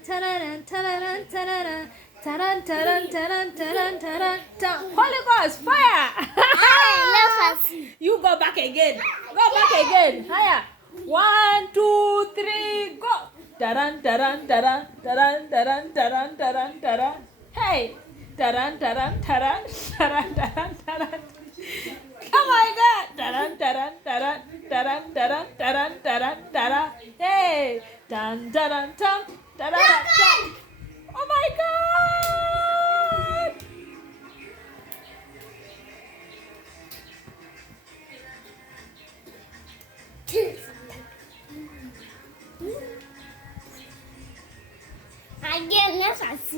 taran, taran, taran, taran, taran, taran, taran, taran, taran. Holy Ghost, fire! You go back again. Go back again. Higher. 1, 2, 3, go. Taran, taran, taran, taran, taran, taran, taran, taran. Hey. Taran, taran, taran, taran, taran, taran.